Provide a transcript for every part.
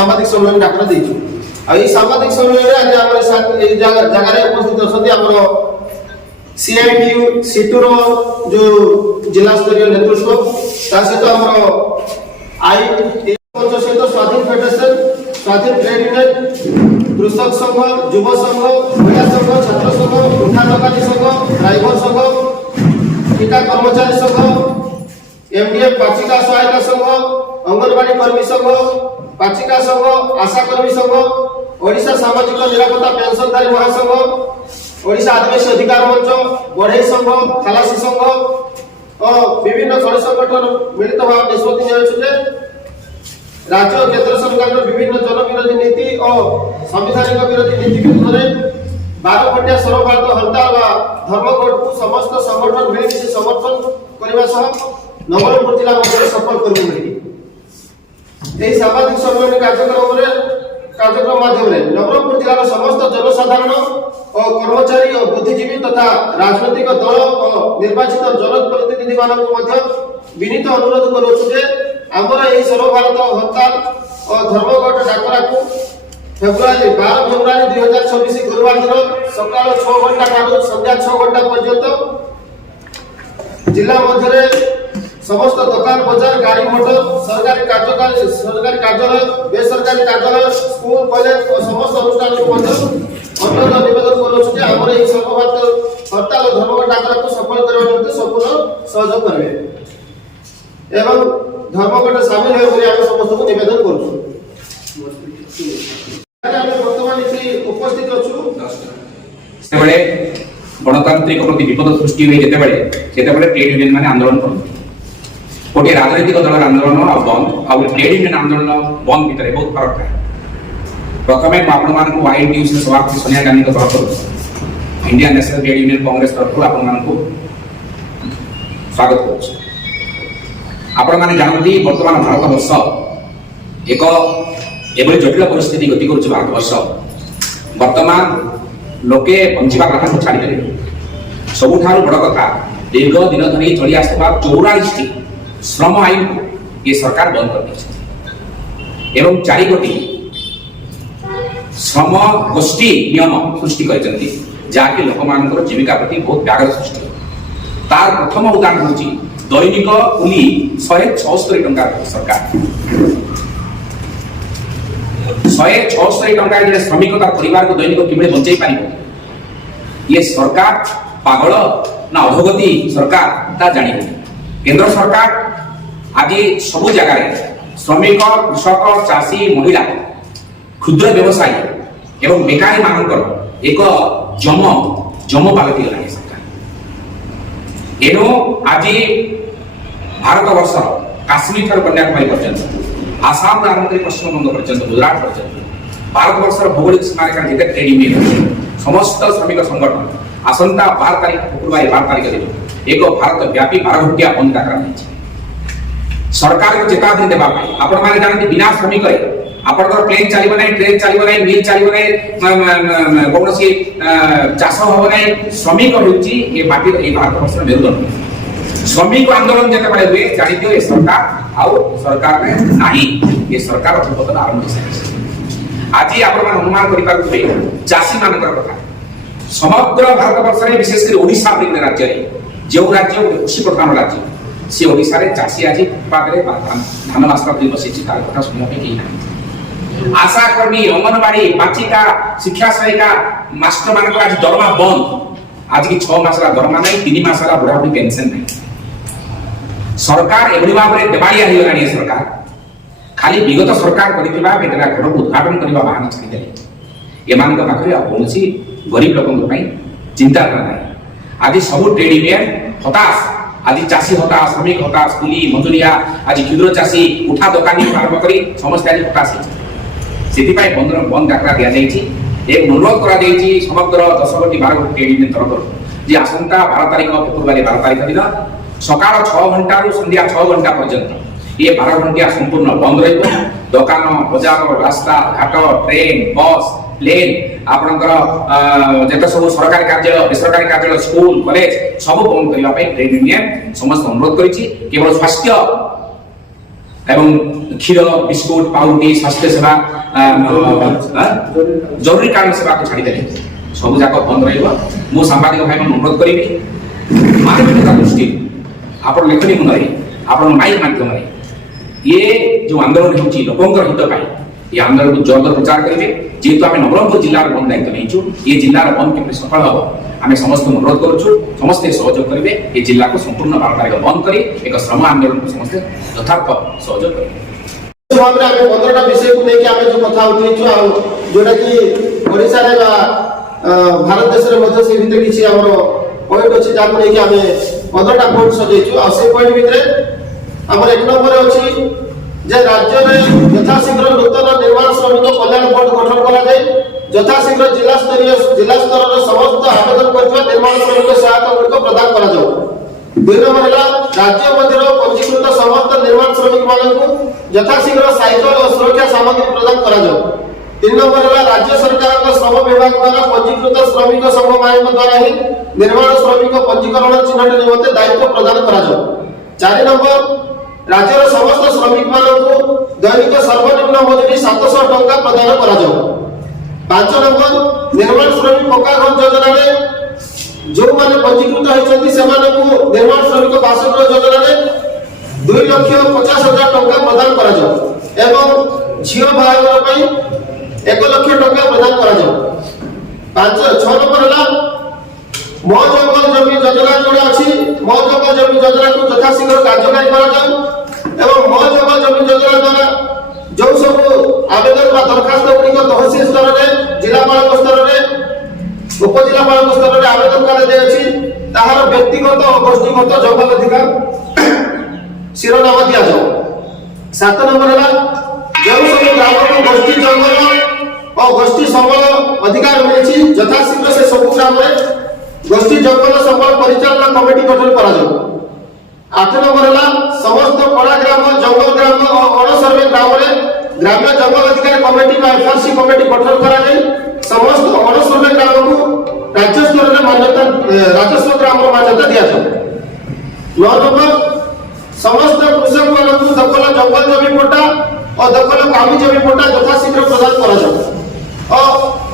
सामाजिक सम्मेलन डाकरा देइछु आ ई सामाजिक सम्मेलन रे आज हमर साथ ए जगह रे उपस्थित अछथि हमर सीआईटीयू सिटूरो जो जिला स्तरीय नेतृत्व ता सहित हमर आई सहित स्वाधीन फेडरेशन स्वाधीन ट्रेड यूनियन कृषक संघ युवा संघ महिला संघ छात्र संघ उठा दकानी संघ ड्राइवर संघ टीका कर्मचारी संघ एमडीएफ पाचिका सहायता संघ अंगनवाड़ी कर्मी संघ पाचिका संघ आशा कर्मी संघ ओडिशा सामाजिक निरापत्ता पेंशनधारी महासंघ ओडिशा आदिवासी अधिकार मंच बढ़ई संघ खलासी संघ और विभिन्न जन संगठन मिलित भाव निष्पत्ति नियाछे राज्य और केंद्र सरकार विभिन्न जन विरोधी नीति और संवैधानिक विरोधी नीति विरुद्ध में 12 घंटा सर्वभारत हड़ताल व धर्मघट को समस्त संगठन मिलमिशि समर्थन करने सह नवरंगपुर जिला मध्य सफल कर सामाजिक सम्मेलन कार्यक्रम माध्यम नवरंगपुर जिलार समस्त जनसाधारण और कर्मचारी और बुद्धिजीवी तथा राजनैतिक दल और निर्वाचित जनप्रतिनिधि मानक विनीत अनुरोध करुचे आमर यही सर्वभारत हड़ताल और धर्मघट डाकरा को फेब्रुआरी 12 फेब्रुआरी 2026 गुरुवार दिन सकाल 6 घंटा ठारू संध्या 6 घंटा पर्यंत जिला मध्य समस्त दुकान बाजार गाड़ी मोटर सरकारी कार्यालय बेसरकारी कार्यालय स्कूल कॉलेज और समस्त अनुष्ठान को अनुरोध निवेदन करुछु जे हमर एही सर्वभारत हड़ताल और धर्मघट डाकरा को सफल करबा निमित्त संपूर्ण सहयोग करबे एवं धर्मघट शामिल होय बोली हम समस्त को निवेदन करुछु हम वर्तमान इति उपस्थित अछु सेबळे गणतांत्रिक प्रति विपद सृष्टि होई जेतेबळे ट्रेड यूनियन माने आंदोलन करथि गोटे राजनीतिक दल आंदोलन और बंद और ट्रेड यूनियन आंदोलन बंद भितर बहुत फरक है प्रथम आपण मानक वाई न्यूज सभापति सोनिया गांधी तरफ Indian national trade union Congress तरफ आपण मानक स्वागत करूँ आपण माने जानती वर्तमान भारत वर्ष एक एभली जटिल परिस्थिति गति करुछ भारत वर्ष वर्तमान लोके बंचिबा कथा को छाड़ी देले सबुठारु बड़ कथा दीर्घ दिन धरि चली आसबा 44 टी श्रम आईन को ये सरकार बंद कर दी एवं 4 कोटी श्रम गोष्ठी नियम सृष्टि कर जहाँकि लोक मान जीविका प्रति बहुत व्याघात सृष्टि तार प्रथम उदाहरण हूँ दैनिक कूली 176 टंका सरकार 176 टंका जड़े श्रमिक तार परिवार को दैनिक किभली बंचाई पार ये सरकार पागल ना अधोगति सरकार ता जानी केंद्र सरकार आज सब जगह श्रमिक कृषक चाषी महिला क्षुद्र व्यवसायी एवं बेकारी मानकर एक जम पलटि गला सरकार एणु आज भारत वर्ष काश्मीर ठार कन्याकुमारी पर्यंत आसाम आरंभ कर पश्चिमबंग पर्यंत गुजरात पर्यंत भारत वर्ष भौगोलिक सीमारेखा जिते ट्रेड यूनियन समस्त श्रमिक संगठन आसंता 12 तारीख फेब्रुआरी 12 तारीख दिन एक भारत व्यापी 12 घंटिया बंद डाकरा सरकार को चेतावनी देबा आपण माने जानते बिना श्रमिक आपनकर प्लेन चलिबो नै ट्रेन चलिबो नै मिल चलिबो नै कोनोसी चाष होबो नै श्रमिक होची ए माटी ए भारत वर्ष मेरुदंड श्रमिक आंदोलन जते बडे हुए जानि दियो ए सरकार आउ सरकार ने नाही ये सरकार उपपद आरंभ छै आज आपण मान अनुमान करि पारुथि चाषी मानकर कथा समग्र भारत वर्ष रे विशेष कर ओडिशा भली राज्य रे जो राज्य कृषि प्रधान राज्य से ओडिशा रे चाषी आज पागरे धान रास्ता पर बसिछि तार कथा सुनिया पे की आशा कर्मी अंगनवाड़ी पाचिका शिक्षा सहायिका मास्टर मान आज दरमा बंद आज की 6 मास दरमा नहीं 3 मास बुढ़ाबुढ़ी पेंशन नहीं सरकार एभली भाव में देवालिया हो गलानी सरकार खाली विगत सरकार करितिबा केतरा घर को उद्घाटन करबा बाहन छाड़ी देले एमान का पाखरे कोनोसी गरीब लोकन पई चिंता करना आज सब ट्रेड यूनियन हताश आज चाषी हताश श्रमिक हताश कुली मजूरिया आज क्षुद्र चाषी उठा दुकानी आरंभ करी समस्त आज हताश सेतिपाई बंद डाकरा दिया जाइछि एक अनुरोध करा जाइछि समग्र 10 कोटी 12 कोटी ट्रेड यूनियन तरफ जे आसंता 12 तारिख फेब्रुआरी 12 तारिख दिन सकाळ 6 घंटा रु संध्या 6 घंटा पर्यंत ये 12 घंटिया संपूर्ण बंद रहिबो दुकान बाजार रास्ता घाट ट्रेन बस प्लेन आपनकर जेते सब सरकारी कार्यालय बेसरकारी कार्यालय स्कूल कॉलेज सब बंद करबा पई ट्रेड यूनियन समस्त अनुरोध करिछि केवल स्वास्थ्य এবং ক্ষীর বিস্কুট পাউরুটি স্বাস্থ্য সেবা জরুরীকালীন সেবাকে ছাড়িদেলে ସବୁ ଯାକ ବନ୍ଦ ରହିବ। ମୁଁ ସାମ୍ବାଦିକ ଭାଇମାନଙ୍କୁ ଅନୁରୋଧ କରିବି ମାନବିକତା ଦୃଷ୍ଟି ଆପଣ ଲେଖନୀ ମୁନରେ ଆପଣ ମାଇକ୍ ମାଧ୍ୟମରେ ଇଏ ଯୋଉ ଆନ୍ଦୋଳନ ହେଉଛି ଲୋକଙ୍କର ହିତ ପାଇଁ ଏ ଆନ୍ଦୋଳନକୁ ଜୋରଦାର ପ୍ରଚାର କରିବେ। ଯେହେତୁ ଆମେ ନବରଙ୍ଗପୁର ଜିଲ୍ଲାର ବନ୍ଦ ଦାୟିତ୍ୱ ନେଇଛୁ ଏ ଜିଲ୍ଲାର ବନ୍ଦ କେମିତି ସଫଳ ହେବ ଆମେ ସମସ୍ତଙ୍କୁ ଅନୁରୋଧ କରୁଛୁ ସମସ୍ତେ ସହଯୋଗ କରିବେ। ଏ ଜିଲ୍ଲାକୁ ସମ୍ପୂର୍ଣ୍ଣ 12 ତାରିଖ ବନ୍ଦ କରି ଏକ ଶ୍ରମ ଆନ୍ଦୋଳନକୁ ସମସ୍ତେ ଯଥାର୍ଥ ସହଯୋଗ କରିବେ। ଭାବରେ ଆମେ 15ଟା ବିଷୟକୁ ନେଇକି ଆମେ ଯୋଉ କଥା ଉଠେଇଛୁ ଆଉ ଯୋଉଟା କି ଓଡ଼ିଶାରେ ବା ଭାରତ ଦେଶରେ ମଧ୍ୟ ସେ ଭିତରେ କିଛି ଆମର ପଏଣ୍ଟ ଅଛି ଯାହାକୁ ନେଇକି ଆମେ 15ଟା ପଏଣ୍ଟ ସଜେଇଛୁ। ଆଉ ସେ ପଏଣ୍ଟ ଭିତରେ ଆମର 1 ନମ୍ବରରେ ଅଛି ଯେ ରାଜ୍ୟରେ ଯଥାଶୀଘ୍ର ନୂତନ ନିର୍ମାଣ ଶ୍ରମିକ କଲ୍ୟାଣ ବୋର୍ଡ ଗଠନ କରାଯାଏ। ଯଥାଶୀଘ୍ର ଜିଲ୍ଲା ସ୍ତରର ସମସ୍ତ ଆବେଦନ କରିଥିବା ନିର୍ମାଣ ଶ୍ରମିକ ସହାୟତା ଗୁଡ଼ିକ ପ୍ରଦାନ କରାଯାଉ। 2 ନମ୍ବର ହେଲା ରାଜ୍ୟ ମଧ୍ୟରେ ପଞ୍ଜୀକୃତ ସମସ୍ତ ନିର୍ମାଣ ଶ୍ରମିକ ମାନଙ୍କୁ ଯଥାଶୀଘ୍ର ସାଇକେଲ ଓ ସୁରକ୍ଷା ସାମଗ୍ରୀ ପ୍ରଦାନ କରାଯାଉ। 3 ନମ୍ବର ହେଲା ରାଜ୍ୟ ସରକାରଙ୍କ ଶ୍ରମ ବିଭାଗ ଦ୍ୱାରା ପଞ୍ଜୀକୃତ ଶ୍ରମିକ ସଂଘମାନଙ୍କ ଦ୍ୱାରା ହିଁ ନିର୍ମାଣ ଶ୍ରମିକ ପଞ୍ଜୀକରଣ ଚିହ୍ନଟ ନିମନ୍ତେ ଦାୟିତ୍ୱ ପ୍ରଦାନ କରାଯାଉ। 4 ନମ୍ବର ରାଜ୍ୟର ସମସ୍ତ ଶ୍ରମିକମାନଙ୍କୁ ଦୈନିକ ସର୍ବନିମ୍ନ ମଜୁରୀ 700 ଟଙ୍କା ପ୍ରଦାନ କରାଯାଉ। 5 ନମ୍ବର ନିର୍ମାଣ ଶ୍ରମିକ ପକ୍କା ଘର ଯୋଜନାରେ ଯେଉଁମାନେ ପଞ୍ଜୀକୃତ ହୋଇଛନ୍ତି ସେମାନଙ୍କୁ ନିର୍ମାଣ ଶ୍ରମିକ ବାସଗୃହ ଯୋଜନାରେ 2,50,000 ଟଙ୍କା ପ୍ରଦାନ କରାଯାଉ ଏବଂ ଝିଅ ବାହାଘର ପାଇଁ 1 ଲକ୍ଷ ଟଙ୍କା ପ୍ରଦାନ କରାଯାଉ। 6 ନମ୍ବର ହେଲା ମୋ ଜଙ୍ଗଲ ଜମି ଯୋଜନା ଯୋଉଟା ଅଛି ମୋ ଜଙ୍ଗଲ ଜମି ଯୋଜନାକୁ ଯଥାଶୀଘ୍ର କାର୍ଯ୍ୟକାରୀ କରାଯାଉ ଏବଂ ମୋ ଜଙ୍ଗଲ ଜମି ଯୋଜନା ଦ୍ୱାରା ଯେଉଁ ସବୁ ଆବେଦନ ବା ଦରଖାସ୍ତ ଗୁଡ଼ିକ ତହସିଲ ସ୍ତରରେ ଜିଲ୍ଲାପାଳଙ୍କ ସ୍ତରରେ ଉପଜିଲ୍ଲାପାଳଙ୍କ ସ୍ତରରେ ଆବେଦନ କରାଯାଇଅଛି ତାହାର ବ୍ୟକ୍ତିଗତ ଓ ଗୋଷ୍ଠୀଗତ ଜଙ୍ଗଲ ଅଧିକାର ଶିରୋନାମ ଦିଆଯାଉ। 7 ନମ୍ବର ହେଲା ଯେଉଁ ସବୁ ଗ୍ରାମକୁ ଗୋଷ୍ଠୀ ଜଙ୍ଗଲ ଓ ଗୋଷ୍ଠୀ ସମ୍ବଳ ଅଧିକାର ମିଳିଛି ଯଥାଶୀଘ୍ର ସେ ସବୁ ଗ୍ରାମରେ ଗୋଷ୍ଠୀ ଜଙ୍ଗଲ ସମ୍ବଳ ପରିଚାଳନା କମିଟି ଗଠନ କରାଯାଉ। 8 ନମ୍ବର ହେଲା ସମସ୍ତ ପଡ଼ା ଗ୍ରାମ ଜଙ୍ଗଲ ଗ୍ରାମ ଓ ଅଣ ସର୍ଭେ ଗ୍ରାମରେ ଗ୍ରାମ୍ୟ ଜଙ୍ଗଲ ଅଧିକାର କମିଟି ବା ଏଫଆରସି କମିଟି ଗଠନ କରାଯାଇ ସମସ୍ତ ଅଣ ସର୍ଭେ ଗ୍ରାମକୁ ରାଜ୍ୟ ସ୍ତରରେ ମାନ୍ୟତା ରାଜସ୍ୱ ଗ୍ରାମର ମାନ୍ୟତା ଦିଆଯାଉ। 9 ନମ୍ବର ସମସ୍ତ କୃଷକମାନଙ୍କୁ ଦଖଲ ଜଙ୍ଗଲ ଜମି ପଟ୍ଟା ଓ ଦଖଲ କାମି ଜମି ପଟ୍ଟା ଯଥାଶୀଘ୍ର ପ୍ରଦାନ କରାଯାଉ ଓ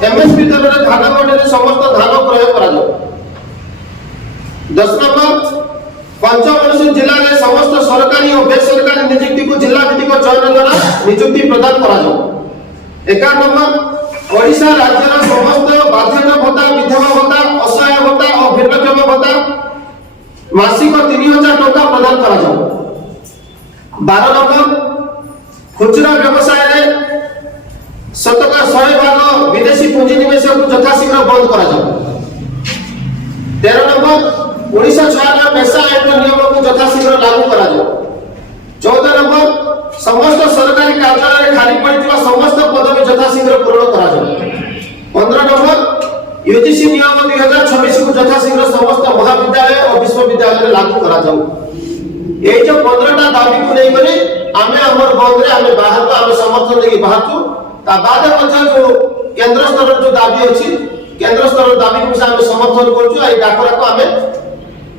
ଏମଏସପି ଦରରେ ଧାନ ମଣ୍ଡିରେ ସମସ୍ତ ଧାନ ପ୍ରୟୋଗ କରାଯାଉ। 10 ନମ୍ବର ପଞ୍ଚମଣିଷ ଜିଲ୍ଲାରେ ସମସ୍ତ ସରକାରୀ ଓ ବେସରକାରୀ ନିଯୁକ୍ତିକୁ ଜିଲ୍ଲା ଭିତ୍ତିକ ଚୟନ ଦ୍ୱାରା ନିଯୁକ୍ତି ପ୍ରଦାନ କରାଯାଉ। 11 ନମ୍ବର ଓଡ଼ିଶା ରାଜ୍ୟର ସମସ୍ତ ବାର୍ଦ୍ଧକ୍ୟ ଭତ୍ତା ବିଧବା ଭତ୍ତା ଅସହାୟ ଭତ୍ତା ଓ ଭିନ୍ନକ୍ଷମ ଭତ୍ତା ମାସିକ 3,000 ଟଙ୍କା ପ୍ରଦାନ କରାଯାଉ। 12 ନମ୍ବର খুচরা ব্যবসায়ে শতকরা 100% বিদেশি পুঁজিনিবেশକୁ যথাশীঘ্র বন্ধ କରାଯାଉ। 13 নম্বর 1996 পেশা আইন নিয়মକୁ যথাশীঘ্র লাগু କରାଯାଉ। 14 নম্বর সমস্ত সরকারি কার্যালয়ে খালি পড়িଥିବା সমস্ত পদবি যথাশীঘ্র পূরণ କରାଯାଉ। 15 নম্বর यूजीसी नियम 2026 को যথাশীঘ্র সমস্ত মহাবিদ্যালয় ও বিশ্ববিদ্যালয়ে লাগু କରାଯାଉ। এই যে 15টা দাবি को नहीं করে आमे हमर बंदरे आमे बाहर को आमे समर्थन देके बाहर को ता बाद मध्ये जो केंद्र स्तर जो दाबी अछि केंद्र स्तर दाबी को आमे समर्थन करछु आ डाकरा को आमे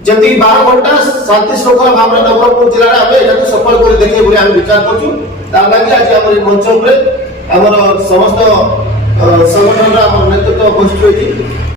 जति 12 घंटा शांति श्रृंखला भावना नवरंगपुर जिल्ला रे आमे एटाको सफल कर देखे बोली आमे विचार करछु। ता लागि आज हमर मंच ऊपर हमर समस्त संगठन रा हमर नेतृत्व उपस्थित होती।